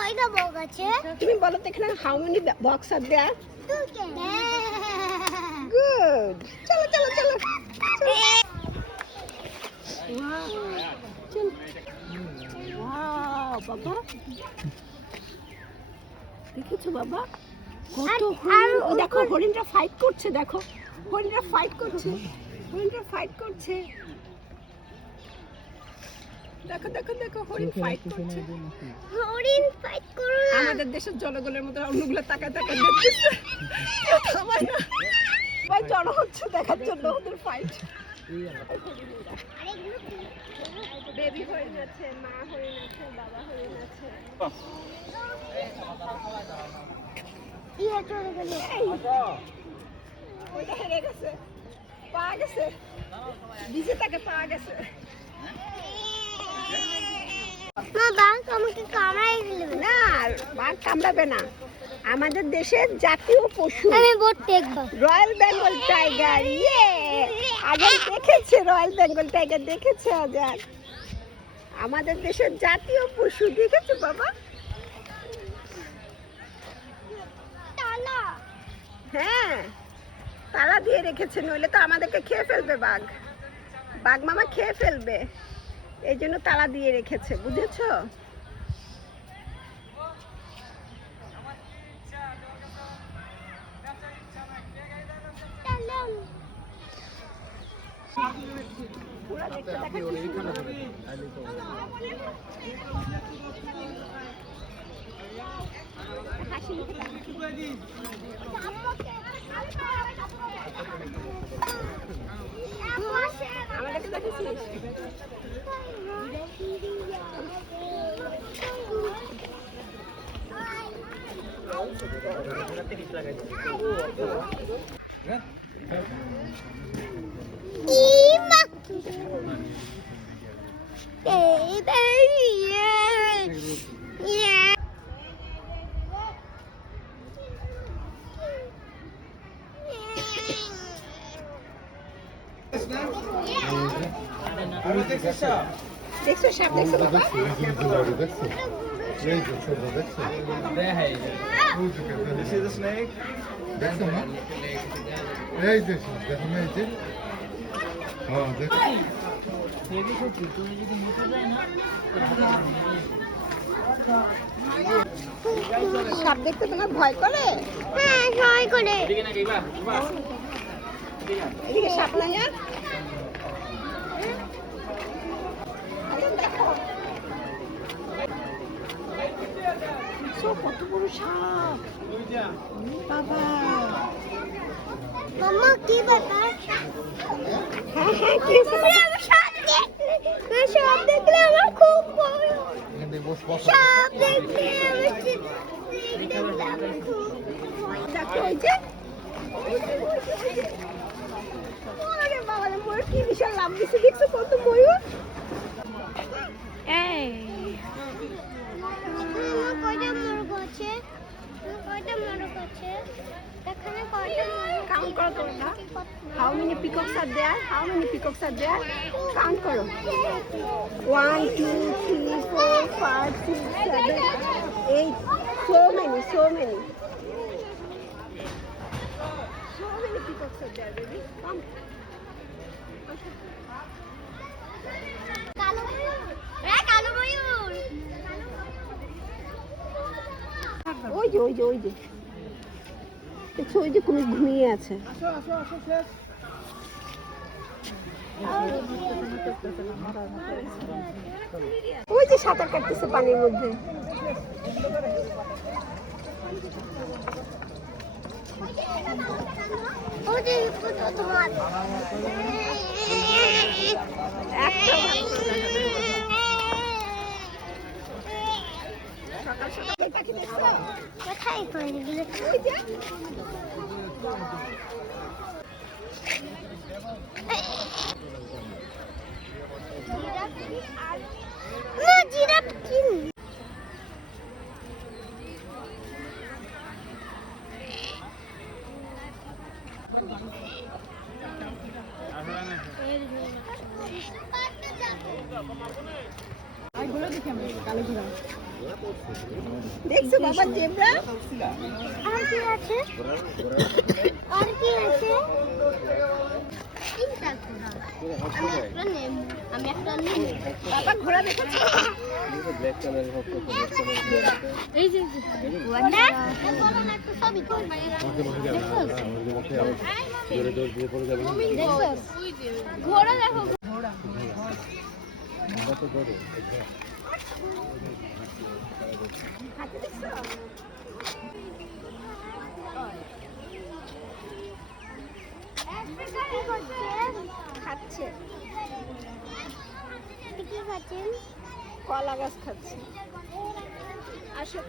কয়টা বক আছে? তুমি বলো তো এখানে how many box are there? Good. চলো চলো চলো। ওয়াও বাবা, দেখেছো বাবা কত হরিণ? ও দেখো হরিণটা ফাইট করছে, দেখো হরিণটা ফাইট করছে, হরিণটা ফাইট করছে, দেখো দেখো দেখো হরিণ ফাইট করছে। হরিণ ফাইট করো না। আমাদের দেশের জনগণের মতো অন্যগুলো তাকায় তাকায় দেখতেছে, সবাই না সবাই জড়ো হচ্ছে দেখার জন্য ওদের ফাইট। বেবি হরিণ আছে, মা হরিণ আছে, বাবা হরিণ আছে। ওইটা হেরে গেছে, পাওয়া গেছে, নিজে তাকে পাওয়া গেছে। মা বাঘ আমাকে কামড়াই দিল। না, বাঘ কামড়াবে না। আমাদের দেশের জাতীয় পশু আমি ভোট দেখবো। Royal Bengal tiger. ইয়ে, আজাদ দেখেছে রয়্যাল বেঙ্গল টাইগার, দেখেছে আজাদ। আমাদের দেশের জাতীয় পশু দেখেছো বাবা? তালা। হ্যাঁ, তালা দিয়ে রেখেছে, নইলে তো আমাদেরকে খেয়ে ফেলবে বাঘ। বাঘ মামা খেয়ে ফেলবে, এই জন্য তালা দিয়ে রেখেছে, বুঝেছো? আমাদেরকে দেখেছিস? দেখছো সাপ? দেখছো বাবা? You see the snake? দেখছো না? এই দেখো, দেখো না এই যে? হ্যাঁ দেখো। সাপ দেখতে তোমার ভয় করে? হ্যাঁ, ভয় করে। এদিকে সাপ নাই আর? দেখো কত বড় সাপ বাবা। মাম্মা কি ব্যাপার? হ্যাঁ হ্যাঁ, কি সাপ দেখলে আমার খুব ভয়। এখান থেকে বস বস। সাপ দেখলে আমার খুব ভয়। দেখো ওই যে, ওরে বাবা রে, ময়ূর কি বিশাল লাভ দিছে, দেখছো কত ময়ূর? কয়টা মোরগ আছে? কয়টা মোরগ আছে? এখানে কয়টা মোরগ? কাউন্ট করো তোমরা। How many peacocks are there? How many peacocks are there? Count করো। 1 2 3 4 5 6 7 8, so many peacocks are there, baby. Come. কালো ময়ূর। কালো ময়ূর। ওই যে ওই যে ওই যে, দেখছো ওই যে কুমির ঘুমিয়ে আছে। ওই যে সাঁতার কাটতেছে পানির মধ্যে। ওই যে তোমার একটা সকাল সকাল এই পাখি দেখছো? কোথায় পানি গুলো? ওই যে। না, জিরাফ কি? ঘোড়া দেখি আমরা, কালো ঘোড়া। দেখছো বাবা জেব্রা? আর কি আছে? আর কি আছে? তিনটা ঘোড়া। আমি একটা নেব। বাবা ঘোড়া দেখেছো? এই যে ঘোড়া। বলো না একটু ছবি তুল। দেখো। ঘোড়া দেখো। খাচ্ছে, কি খাচ্ছেন? কলা গাছ খাচ্ছে। আসো।